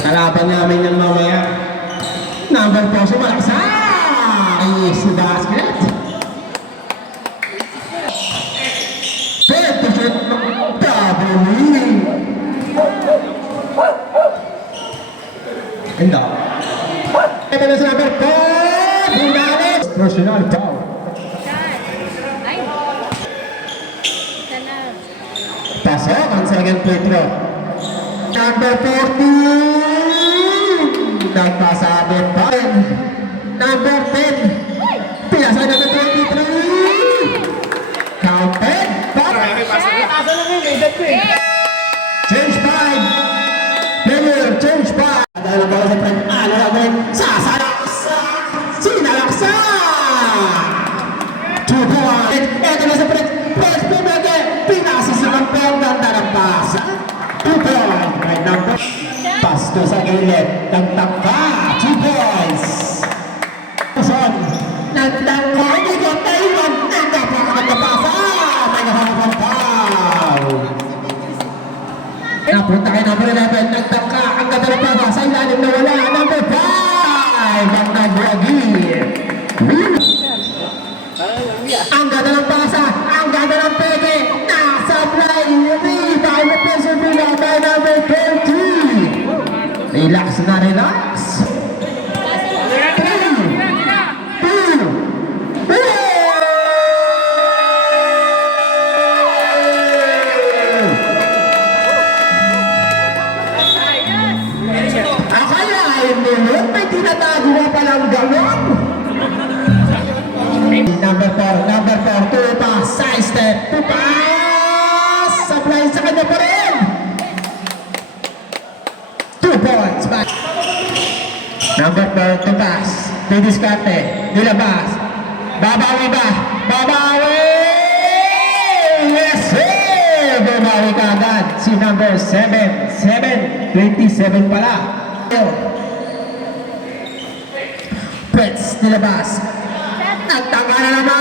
Kalaban namin yung mamaya. Number 4 si Malaksa. Is the basket. Fair to shoot. Double lead. Hindi. Ito na si number 4. Bunales. Personal foul. Pasok ang second free throw. Number 14. Nagpasabot pa rin. Number 10. Pinasa na ng 23. Counted. Change 5. Player, change 5. Dahil ang bala sa friend, ano namin? Sasalaksa! Sinalaksa! 2 points. Ito na sa friend. First pumeke. Pinasa sa kampiyon. Ganda ng pasa. 2 points. Right number. Pasto sa gilid. Nagtangka. 2 points. Son. Nagtangka. Hindi ko tayo. Nagtapasa. Nagtapasa. Foul. Napunta kay number 11. Nagtangka. Ang ganda ng pasa. Sa ilalim na wala. Number 5. Ang nag-wagi. Ang ganda ng pasa. Ang ganda ng peke. Nasa play. Rebound na peso bilang by number 20. Relax na relax. 3, 2, 1. Akala ay minute. May tinatago ka palang gamot. Number 4, 2 pass, side step, 2 pass, supply sa kanya pa rin. 2 points back. Number 4, 2 pass, didiskarte, nilabas, babawi ba? Babawi! Yes sir! Babawi ka agad, si number 7, 27 pala. Prince, nilabas, nagtangga na naman!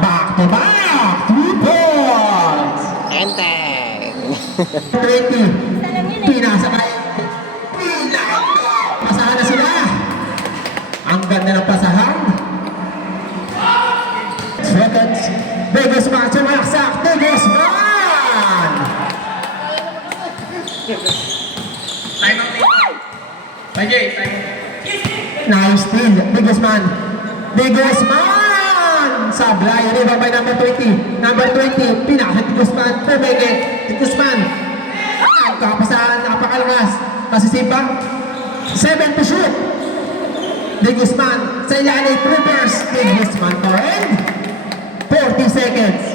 Back to back! 3 points! Enteng. 20. Pinasa kayo. Pasahan na sila. Ang ganda ng pasahan. Seconds. Vegas man. Sumalaksak. Vegas man! Time out. Pajay, time out. Nice steal. Vegas man. Vegas man! Sablay. Riba by number 20. Number 20. Pinakit Vegas man. Pumeke. Vegas man. Nagkapasahan. Napakalakas. Masisipang. 7 to shoot. Vegas man. Sa ilalim. Reverse. Vegas man pa rin. 40 seconds.